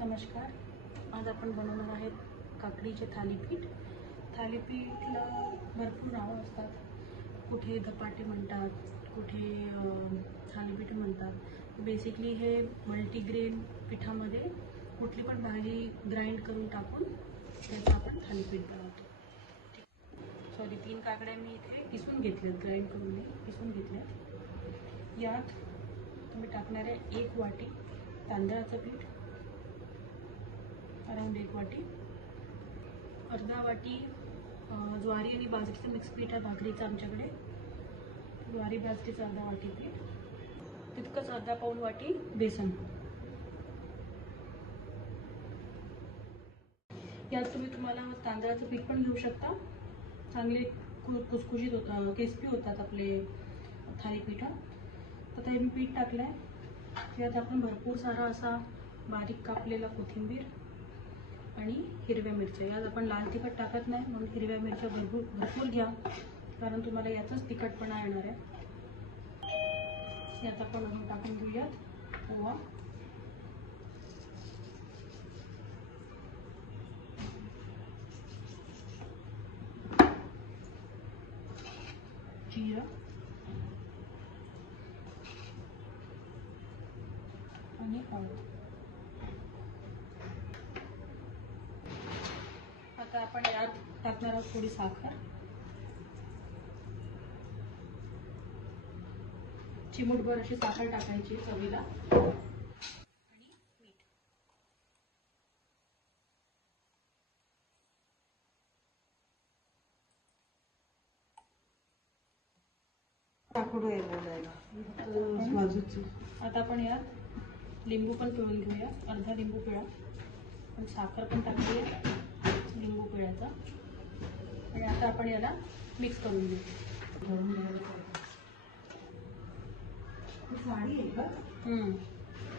नमस्कार. आज आपण बनवणार आहेत काकडीचे थालीपीठ. थालीपीठला भरपूर नावं असतात. कुठे धपाटे म्हणतात, कुठे थालीपीठ म्हणतात. बेसिकली हे मल्टीग्रेन पिठामध्ये कुठली पण भाजी ग्राइंड करून टाकून त्याचं आपण थालीपीठ बनवतो. 3 काकड्या मी इथे किसून घेतल्यात, ग्राइंड करून मी किसून घेतल्यात. यात तुम्ही टाकणार आहे 1 वाटी तांदळाचं पीठ, अराउंड 1 वाटी, अर्धा वाटी ज्वारी आणि बाजरीचं मिक्स पीठ आहे भाकरीचं आमच्याकडे. ज्वारी बाजरीचं अर्धा वाटी पीठ, तितकंच अर्धा पाऊण वाटी बेसन. यात तुम्हाला तांदळाचं पीठ पण घेऊ शकता. चांगले कुसकुशीत होतात, क्रिस्पी होतात आपले थालीपीठ. आता हे मी पीठ टाकलं आहे. यात आपण भरपूर सारा असा बारीक कापलेला कोथिंबीर आणि हिरव्या मिरच्या. यात आपण लाल तिखट टाकत नाही, म्हणून हिरव्या मिरच्या भरपूर घ्या, कारण तुम्हाला याचाच तिखटपणा येणार आहे. यात आपण टाकून घेऊयात ओवा, जिरं आणि हळद. आता आपण यात टाकणार आहोत थोडी साखर, चिमूटभर अशी साखर टाकायची चवीला, आणि मीठ. आता आपण यात लिंबू पण पिळून घेऊया, अर्धा लिंबू पिळा. पण साखर पण टाकली आहे लिंबू पिळायचा. आणि आता आपण याला मिक्स करून घेऊ.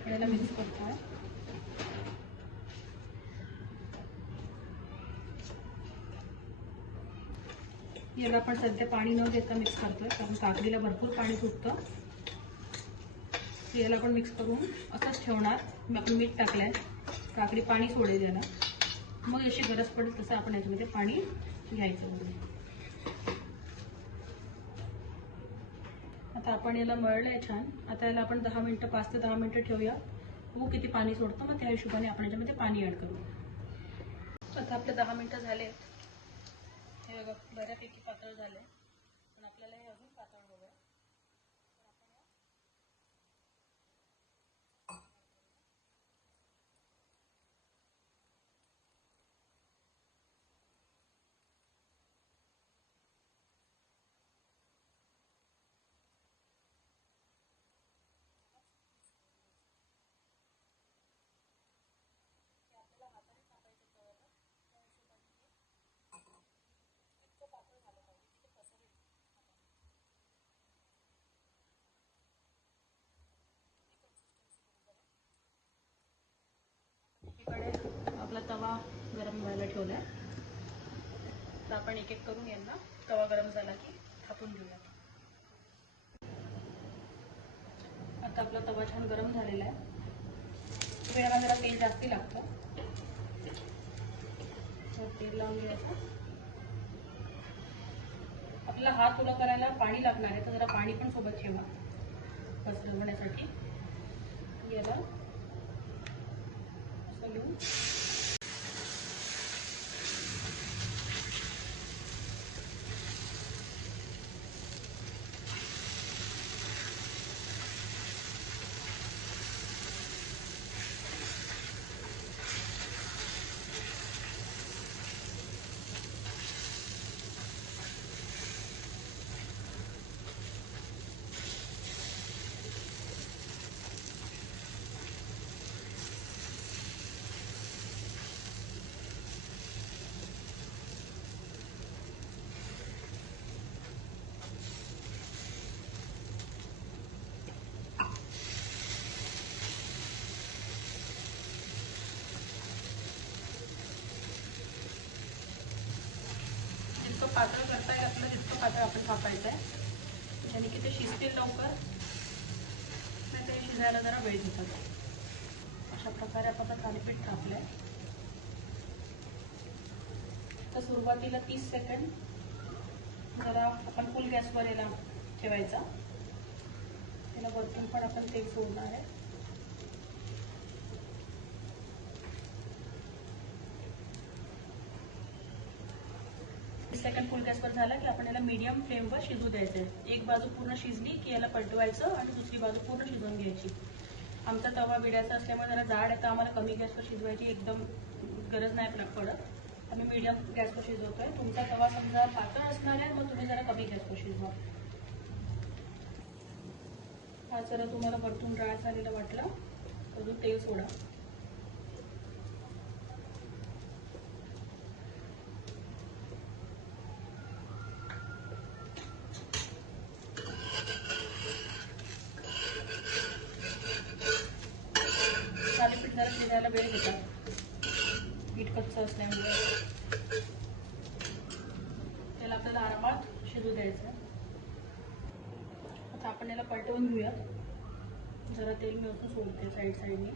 याला मिक्स करतोय. याला आपण सध्या पाणी न देता मिक्स करतोय, कारण काकडीला भरपूर पाणी सुटतं. याला आपण मिक्स करून असंच ठेवणार. आपण मीठ टाकलंय, काकडी पाणी सोडेल याला. मग अशी गरज पडेल तसं आपण याच्यामध्ये पाणी घ्यायचं. आता आपण याला मळलंय छान. आता याला आपण 10 मिनटं, 5 ते 10 मिनटं ठेवूया. किती पाणी सोडतं, मग त्या हिशोबाने आपण याच्यामध्ये पाणी ॲड करू. आता आपले 10 मिनटं झाले. हे बघा, बऱ्यापैकी पातळ झाले, पण आपल्याला हे अजून पातळ हवं आहे. आपला तवा गरम व्हायला ठेवला आहे. तर आपण एक एक करून यांना तवा गरम झाला की थापून घेऊया. आता आपला तवा छान गरम झालेला आहे. याला जरा तेल जास्ती लागतं, तर तेल लावून घ्यायचं. आपल्याला हात ओला करायला पाणी लागणार आहे, तर जरा पाणी पण सोबत ठेवा पसरवण्यासाठी. याला असं घेऊन जितकं पातळ करता येईल आपल्याला तितकं पातळ आपण कापायचं आहे, आणि की ते शिजतील लवकर, नाही ते शिजायला जरा वेळ घेतात. अशा प्रकारे आपण थालीपीठ थापलं आहे. तर सुरुवातीला 30 सेकंड जरा आपण फुल गॅसवर याला ठेवायचा. त्याला वरतून पण आपण तेल सोडणार आहे. सेकंड फुल गॅसवर झाला की आपण याला मीडियम फ्लेमवर शिजू द्यायचं आहे. एक बाजू पूर्ण शिजली की याला पलटवायचं आणि दुसरी बाजू पूर्ण शिजवून घ्यायची. आमचा तवा विड्याचा असल्यामुळे जरा जाड आहे, तर आम्हाला कमी गॅसवर शिजवायची एकदम गरज नाही पडत. आम्ही मीडियम गॅसवर शिजवतोय. तुमचा तवा समजा पातळ असणार आहे, मग तुम्ही जरा कमी गॅसवर शिजवा. हा जरा तुम्हाला वरतून ड्राय झालेला वाटला अजून तेल सोडा. थालीपीठ जरा शिजायला वेळ घेतात, पीठ कच्चं असल्यामुळे. त्याला आपल्याला आरामात शिजू द्यायचं. आता आपण याला पलटवून घेऊयात. जरा तेल मी अजून सोडते साईडने.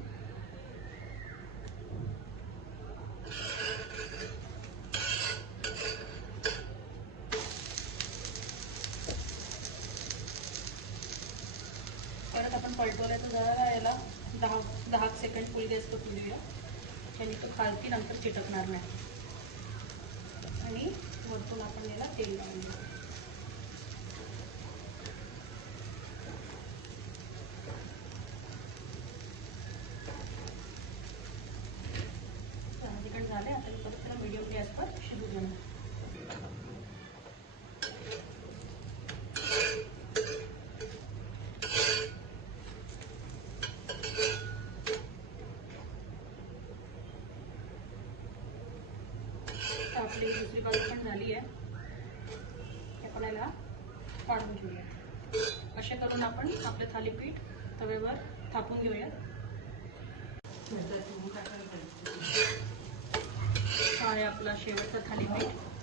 परत आपण पलटवलं तर जरा याला 10 सेकंड फुल गॅसवर ठेवूया. त्याने तो खालती नंतर चिटकणार नाही. आणि वरतून आपण याला तेल लावूया. झाले. आता परत त्याला मीडियम गॅसवर शिजू देणार. आपली दुसरी बाजू पण झाली आहे. आपण याला काढून घेऊया. असे करून आपण आपले थालीपीठ तव्यावर थापून घेऊया. हा आहे आपला शेवटचा थालीपीठ.